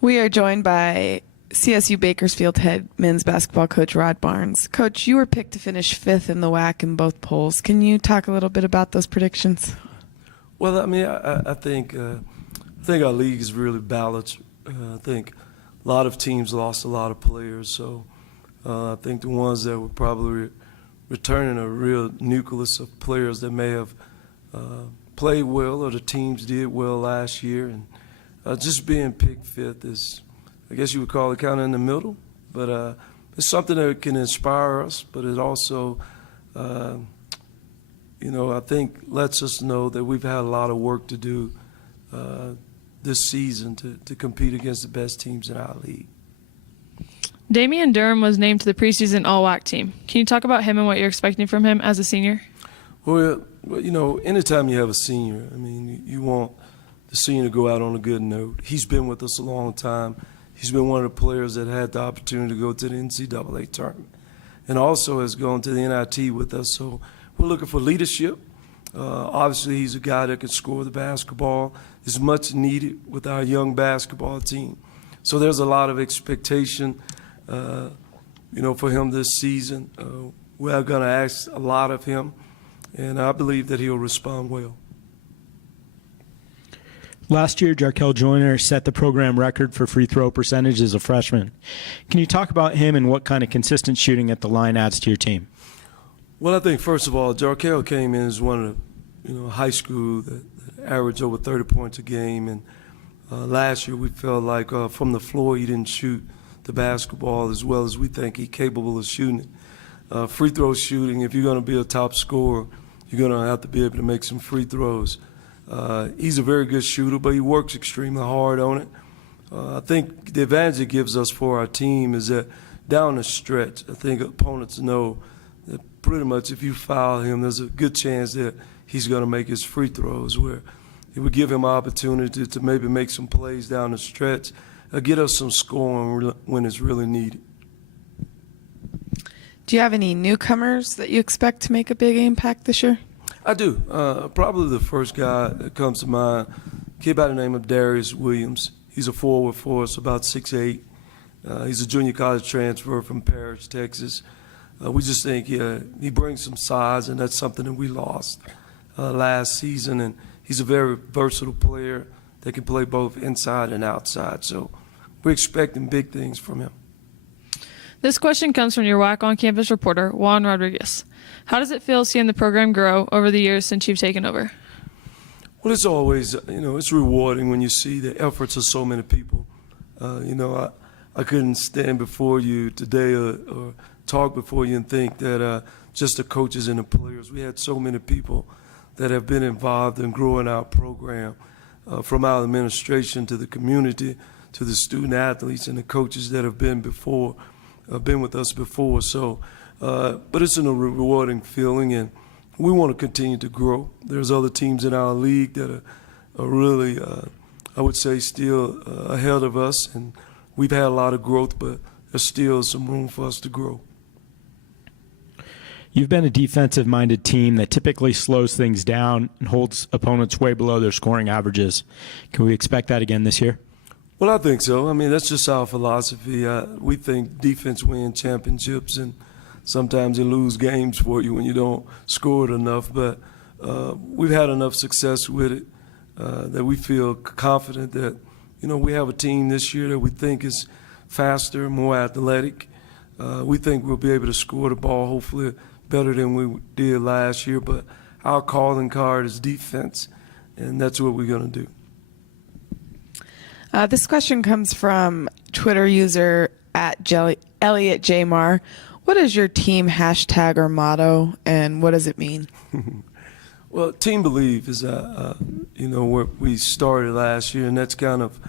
We are joined by CSU Bakersfield head men's basketball coach Rod Barnes. Coach, you were picked to finish 5th in the WAC in both polls. Can you talk a little bit about those predictions? Well, I mean, I think our league is really balanced. I think a lot of teams lost a lot of players, so I think the ones that were probably returning a real nucleus of players that may have played well, or the teams did well last year, and just being picked 5th is, I guess you would call it, kind of in the middle. But it's something that can inspire us, but it also, I think lets us know that we've had a lot of work to do this season to compete against the best teams in our league. Damian Durham was named to the preseason All-WAC team. Can you talk about him and what you're expecting from him as a senior? Well, anytime you have a senior, I mean, you want the senior to go out on a good note. He's been with us a long time. He's been one of the players that had the opportunity to go to the NCAA tournament, and also has gone to the NIT with us. So we're looking for leadership. Obviously, he's a guy that can score the basketball. It's much needed with our young basketball team. So there's a lot of expectation, for him this season. We're going to ask a lot of him, and I believe that he'll respond well. Last year, Jarkel Joyner set the program record for free throw percentage as a freshman. Can you talk about him and what kind of consistent shooting at the line adds to your team? Well, I think, first of all, Jarkel came in as one of the, high school that averaged over 30 points a game. And last year we felt like from the floor he didn't shoot the basketball as well as we think he's capable of shooting it. Free throw shooting, if you're going to be a top scorer, you're going to have to be able to make some free throws. He's a very good shooter, but he works extremely hard on it. I think the advantage it gives us for our team is that down the stretch, I think opponents know that pretty much if you foul him, there's a good chance that he's going to make his free throws, where it would give him opportunity to maybe make some plays down the stretch, get us some scoring when it's really needed. Do you have any newcomers that you expect to make a big impact this year? I do. Probably the first guy that comes to mind, a kid by the name of Darius Williams. He's a forward for us, about 6'8". He's a junior college transfer from Paris, Texas. We just think he brings some size, and that's something that we lost last season. And he's a very versatile player that can play both inside and outside. So we're expecting big things from him. This question comes from your WAC on-campus reporter, Juan Rodriguez. How does it feel seeing the program grow over the years since you've taken over? Well, it's always, it's rewarding when you see the efforts of so many people. I couldn't stand before you today or talk before you and think that just the coaches and the players, we had so many people that have been involved in growing our program, from our administration to the community to the student athletes and the coaches that have been with us before. So, but it's a rewarding feeling, and we want to continue to grow. There's other teams in our league that are really, I would say, still ahead of us, and we've had a lot of growth, but there's still some room for us to grow. You've been a defensive-minded team that typically slows things down and holds opponents way below their scoring averages. Can we expect that again this year? Well, I think so. I mean, that's just our philosophy. We think defense wins championships, and sometimes they lose games for you when you don't score it enough. But we've had enough success with it that we feel confident that, we have a team this year that we think is faster, more athletic. We think we'll be able to score the ball, hopefully better than we did last year. But our calling card is defense, and that's what we're going to do. This question comes from Twitter user Elliot Jamar. What is your team hashtag or motto, and what does it mean? Well, Team Believe is, where we started last year, and that's kind of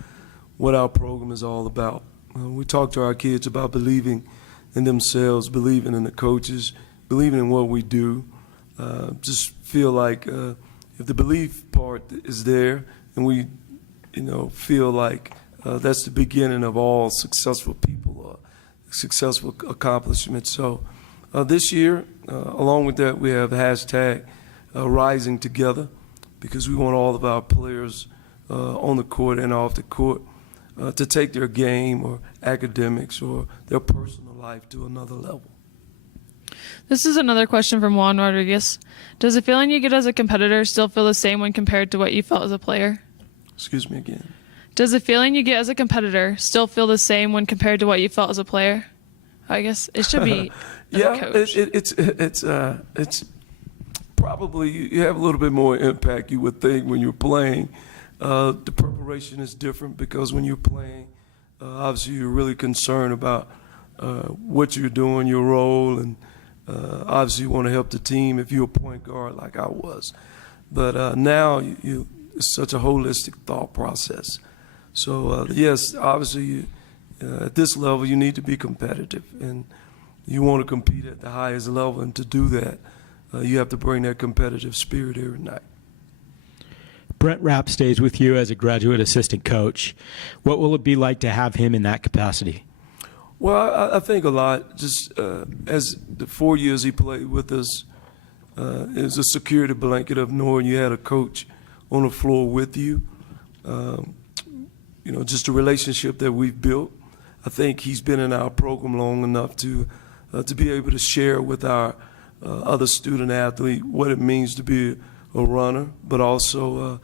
what our program is all about. We talk to our kids about believing in themselves, believing in the coaches, believing in what we do. Just feel like if the belief part is there, and we feel like that's the beginning of all successful people, successful accomplishments. So this year, along with that, we have hashtag Rising Together, because we want all of our players on the court and off the court to take their game or academics or their personal life to another level. This is another question from Juan Rodriguez. Does the feeling you get as a competitor still feel the same when compared to what you felt as a player? Excuse me again. Does the feeling you get as a competitor still feel the same when compared to what you felt as a player? I guess it should be as a coach. It's probably you have a little bit more impact, you would think, when you're playing. The preparation is different because when you're playing, obviously you're really concerned about what you're doing, your role, and obviously you want to help the team if you're a point guard like I was. But now it's such a holistic thought process. So yes, obviously at this level you need to be competitive, and you want to compete at the highest level, and to do that you have to bring that competitive spirit every night. Brent Rapp stays with you as a graduate assistant coach. What will it be like to have him in that capacity? Well, I think a lot. Just as the 4 years he played with us, it was a security blanket of knowing you had a coach on the floor with you. Just the relationship that we've built. I think he's been in our program long enough to be able to share with our other student athlete what it means to be a runner, but also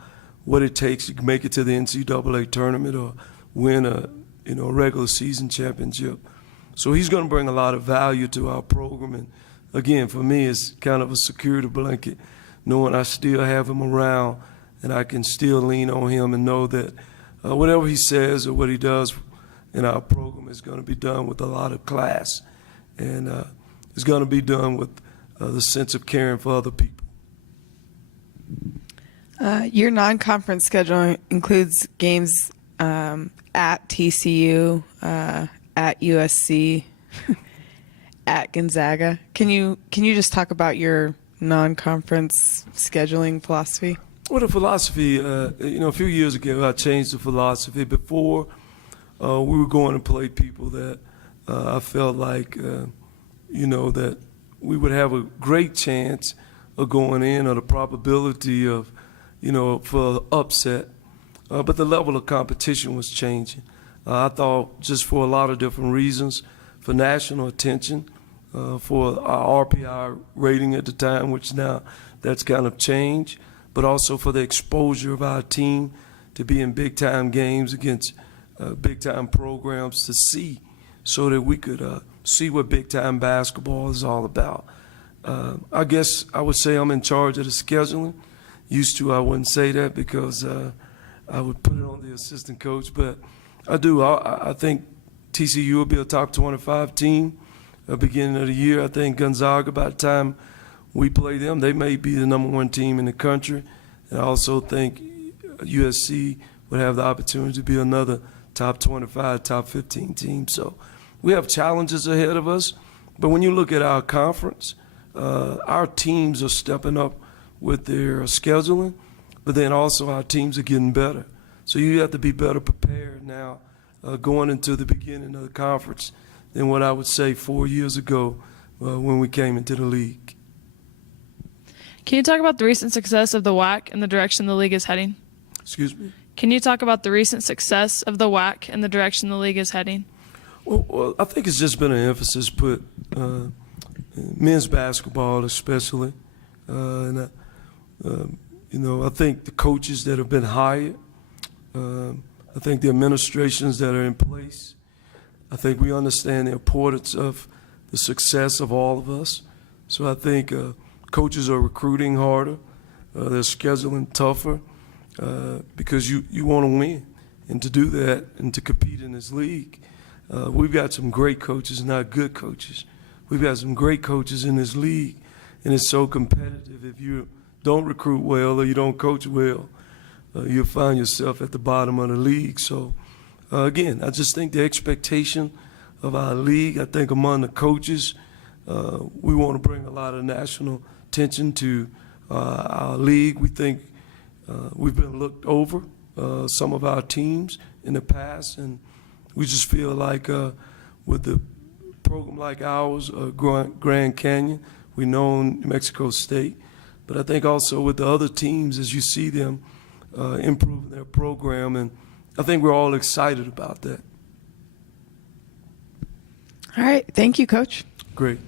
what it takes to make it to the NCAA tournament or win a regular season championship. So he's going to bring a lot of value to our program, and again, for me, it's kind of a security blanket, knowing I still have him around and I can still lean on him and know that whatever he says or what he does in our program is going to be done with a lot of class, and it's going to be done with the sense of caring for other people. Your non-conference schedule includes games at TCU, at USC, at Gonzaga. Can you just talk about your non-conference scheduling philosophy? Well, the philosophy, a few years ago, I changed the philosophy. Before, we were going to play people that I felt like, that we would have a great chance of going in, or the probability of, for upset. But the level of competition was changing. I thought just for a lot of different reasons, for national attention, for our RPI rating at the time, which now that's kind of changed, but also for the exposure of our team to be in big-time games against big-time programs to see, so that we could see what big-time basketball is all about. I guess I would say I'm in charge of the scheduling. Used to, I wouldn't say that because I would put it on the assistant coach, but I do. I think TCU will be a top 25 team at the beginning of the year. I think Gonzaga, by the time we play them, they may be the #1 team in the country. And I also think USC would have the opportunity to be another top 25, top 15 team. So we have challenges ahead of us. But when you look at our conference, our teams are stepping up with their scheduling, but then also our teams are getting better. So you have to be better prepared now going into the beginning of the conference than what I would say 4 years ago when we came into the league. Can you talk about the recent success of the WAC and the direction the league is heading? Excuse me? Can you talk about the recent success of the WAC and the direction the league is heading? Well, I think it's just been an emphasis put, men's basketball especially, and I think the coaches that have been hired, I think the administrations that are in place, I think we understand the importance of the success of all of us. So I think coaches are recruiting harder, they're scheduling tougher, because you want to win. And to do that and to compete in this league, we've got some great coaches, not good coaches. We've got some great coaches in this league, and it's so competitive. If you don't recruit well or you don't coach well, you'll find yourself at the bottom of the league. So, again, I just think the expectation of our league, I think among the coaches, we want to bring a lot of national attention to our league. We think we've been looked over, some of our teams in the past, and we just feel like with the program like ours, Grand Canyon, we know New Mexico State, but I think also with the other teams, as you see them improving their program and I think we're all excited about that. All right. Thank you, Coach. Great.